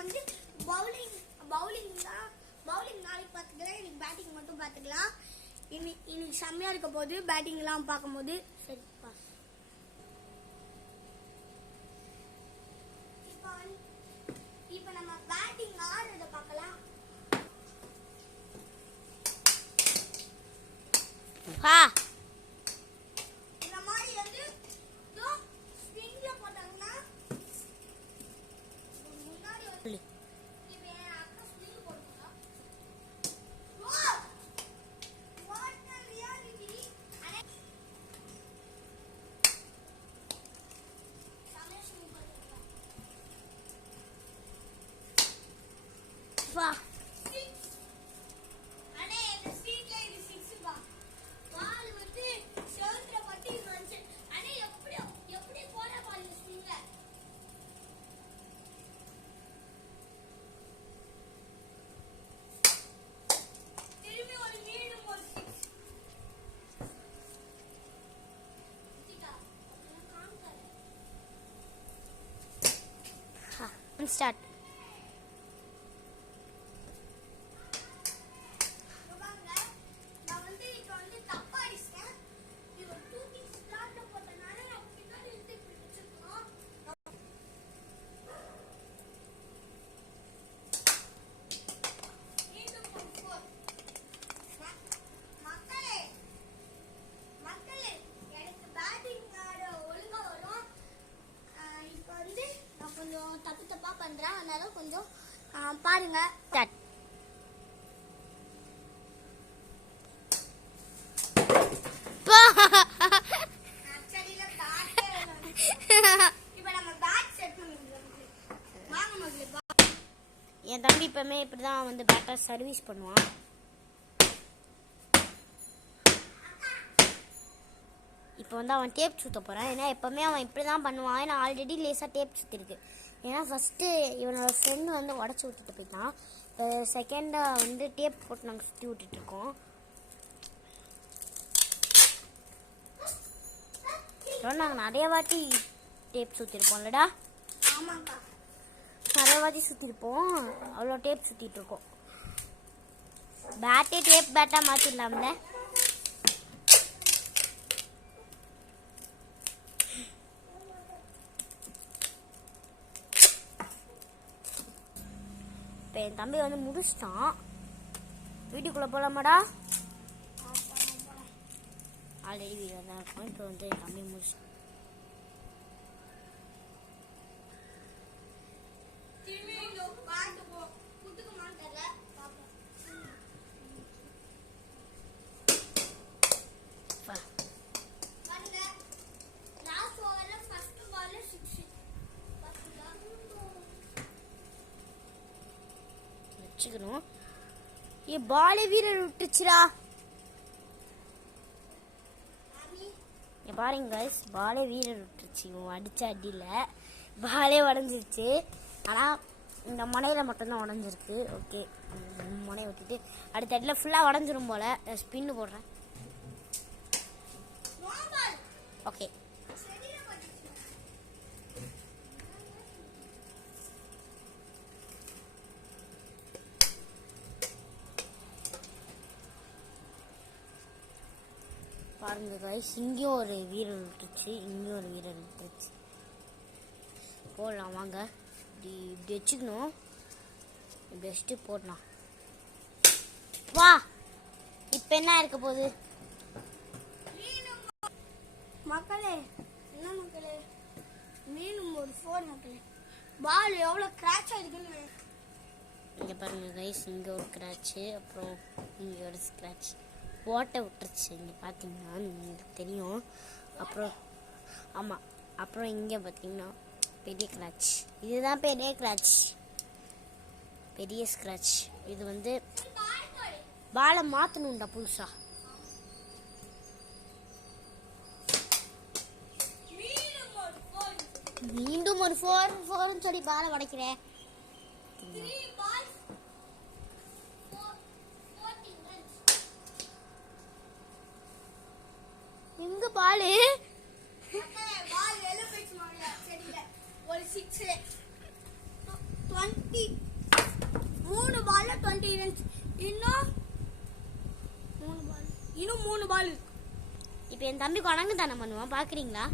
வந்து பவுலிங் நாளைக்கு பார்த்துக்கலாம். இன்னைக்கு பேட்டிங் மட்டும் பார்த்துக்கலாம். இன்னைக்கு செம்மையா இருக்க போது பேட்டிங்லாம் பார்க்கும்போது. சரி இப்போ நம்ம பேட்டிங் ஆடுறத பார்க்கலாம். இந்த மாதிரி வந்து ஸ்பின்ல போட்டாங்கன்னா முன்னாடி வந்து இப்போ என் அக்கா ஸ்பின் போடுறா. What the reality. வா அடே இந்த ஸ்ட்ரீட்ல இது 6 பா. பால் வந்து ஷோல்டர்ல பட்டி வந்துச்சு. அடே எப்படி போற பால் இந்த ஸ்ட்ரீட்ல. திரும்பி ஒரு மீண்டும் ஒரு 6. டிகா நான் காமிக்கிறேன். ஸ்டார்ட். தப்பா பண்றேன், அதனால கொஞ்சம் பாருங்க. என் தம்பி எப்பவுமே இப்படிதான் வந்து பேட்டர் சர்வீஸ் பண்ணுவான். இப்போ வந்து அவன் டேப் சுத்த போறான். ஏன்னா எப்பவுமே அவன் இப்படிதான் பண்ணுவான். ஏன்னா ஆல்ரெடி லேசா டேப் சுத்திருக்கு. ஏன்னா ஃபர்ஸ்ட் இவனோட ஃப்ரெண்டு வந்து உடச்சி விட்டுட்டு போயிட்டான். இப்போ செகண்டா வந்து டேப் போட்டு நாங்கள் சுற்றி விட்டுட்டு இருக்கோம். நாங்கள் நிறைய வாட்டி டேப் சுற்றிருப்போம்லடா. நிறைய வாட்டி சுற்றிருப்போம். அவ்வளோ டேப் சுற்றிட்டு இருக்கோம். பேட்டே டேப் பேட்டா மாற்றிடலாம்ல. இப்போ என் தம்பி வந்து முடிச்சிட்டான். வீட்டுக்குள்ளே போகலாமாடா? ஆல்ரெடி வீடியோ தான் இருக்கும். இப்போ வந்து என் தம்பி முடிச்சிட்டான். வச்சுக்கணும். ஏன் பாலே வீரர் விட்டுச்சுடா. பாருங்க கைஸ், பாலே வீரர் விட்டுருச்சு. அடிச்ச அடியில் பாலே உடஞ்சிருச்சு. ஆனால் இந்த முனையில் மட்டும்தான் உடஞ்சிருக்கு. ஓகே, முனையை விட்டுட்டு அடுத்த அடியில் ஃபுல்லாக உடஞ்சிரும் போல். ஸ்பின்னு போடுறேன். ஓகே, பாருங்க கைஸ், இங்கேயும் ஒரு வீரர் விட்டுருச்சு, இங்கேயும் ஒரு வீரர் விட்டுருச்சு. போடலாம் வாங்க. இப்படி வச்சுக்கணும். பெஸ்ட்டு போடலாம். வா, இப்போ என்ன இருக்க போகுது மக்களே? என்ன மக்களே, மீண்டும் ஒரு 4 மக்களே. பால் எவ்வளோ கிராச் ஆகிருக்குன்னு இங்கே பாருங்க கைஸ். இங்கே ஒரு கிராச்சு, அப்புறம் இங்கே ஒரு ஸ்க்ராட்ச் ஓட்டை விட்டுருச்சு. இங்கே பார்த்தீங்கன்னா உங்களுக்கு தெரியும். அப்புறம் ஆமாம், அப்புறம் இங்கே பார்த்தீங்கன்னா பெரிய கிராச். இதுதான் பெரிய கிராச், பெரிய ஸ்க்ராட்ச். இது வந்து பாலை மாற்றணும்டா புதுசா. மீண்டும் ஒரு 4 சொல்லி பாலை உடைக்கிறேன். எங்க பாலு? பால் வெளிய போயிடுச்சு. ஒரு 6 20 3 பால்ல 20 ரன்ஸ். இன்னும் 3 பால் இருக்கு. இப்போ என் தம்பி குரங்கு தானே பண்ணுவான், பார்க்குறீங்களா?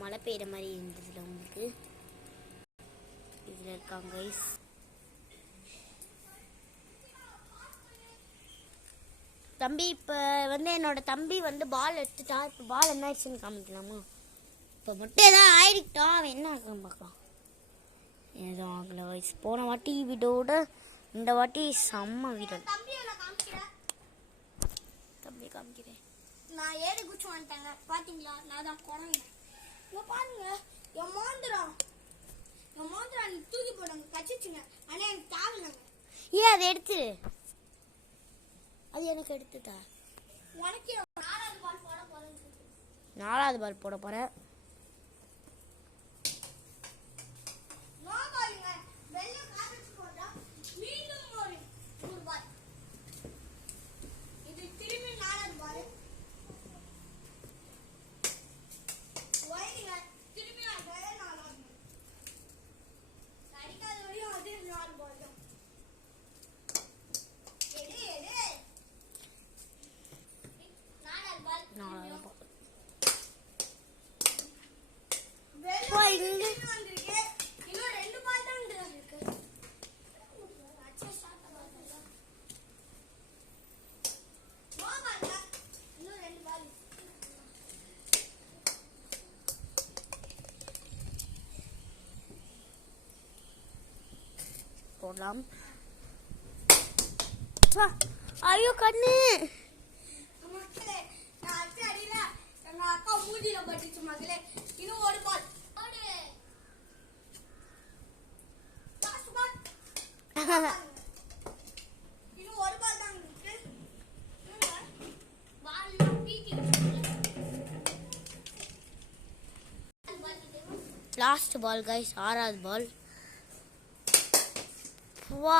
மழை பெய்யுற மாதிரி இருந்ததுல உங்களுக்கு இதில் இருக்காங்க கைஸ். தம்பி இப்போ வந்து என்னோட தம்பி வந்து பால் எடுத்துட்டா. இப்போ பால் என்ன ஆயிடுச்சுன்னு காமிக்கலாமா? இப்போ மட்டும் ஏதாவது ஆயிடுக்கிட்டா அவன் என்ன ஆகலாம் பார்க்கலாம். ஏதோ ஆகலை கைஸ். போன வாட்டி வீடோட இந்த வாட்டி செம்ம வீடு. தம்பி காமிக்கிறேன். நான் ஏறி குச்சி வந்துட்டேங்க. பாத்தீங்களா? நான் தான் குரங்கு. இங்க பாருங்க, என் மோந்திரம் நீ தூக்கி போடுங்க, கச்சிச்சுங்க. ஆனா எனக்கு தேவையில்லைங்க. ஏன் அதை எடுத்து அது எனக்கு எடுத்துட்டா. உனக்கு 4வது பால் போட போறேன். 4வது பால் போட போறேன். நோ பாலுங்க. வெள்ள கார்ட்ஸ் போட்டா மீண்டும் ஒரு பால். இது திரும்பி 4வது பால். வைங்க, திரும்பி 4வது பால். அடிக்காத வரையும் அது 4 பால் தான். எடு 4வது பால். 4வது பால். வெள்ள வந்திருக்கு. இன்னும் 2 பால் தான் இருக்கு. அச்சா ஸ்டார்ட் ஆகுது. No ball. இன்னும் 2 பால். போடலாம். ஐயோ கண்ணு. மக்களே, நான் அடிச்ச அடியில எங்க அக்கா மூஞ்சில பட்டுச்சு மக்களே. இன்னும் ஒரு பால். Last ball. இன்னும் ஒரு பால் தான் இருக்கு. பால் பீட்டி. லாஸ்ட் பால் கைஸ், 6வது பால். வா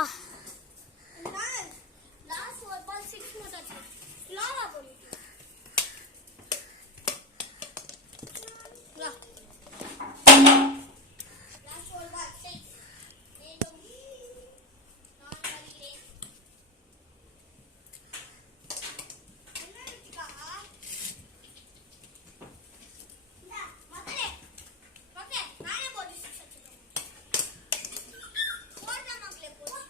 லாஸ்ட் ஒரு பால் 6 மட்டும். ஸ்லோவா போடு. லாஸ்ட் ஒரு பால் 6. மீண்டும் நான் வருகிறேன். என்ன நினைச்சுக்கா? இந்த மக்களே, ஓகே, நானே போட்டு 6 அடிச்சிட்டேன். போடுற மக்களே போடு.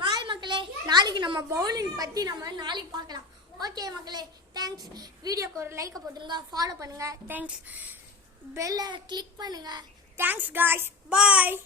மாய் மக்களே, நாளைக்கு நம்ம பவுலிங் பத்தி நம்ம நாளைக்கு பார்க்கலாம். ஓகே மக்களே, தேங்க்ஸ். வீடியோக்கு ஒரு லைக்கை போட்டுருங்க, ஃபாலோ பண்ணுங்க. தேங்க்ஸ். பெல்லை கிளிக் பண்ணுங்க. Thanks guys. பாய்.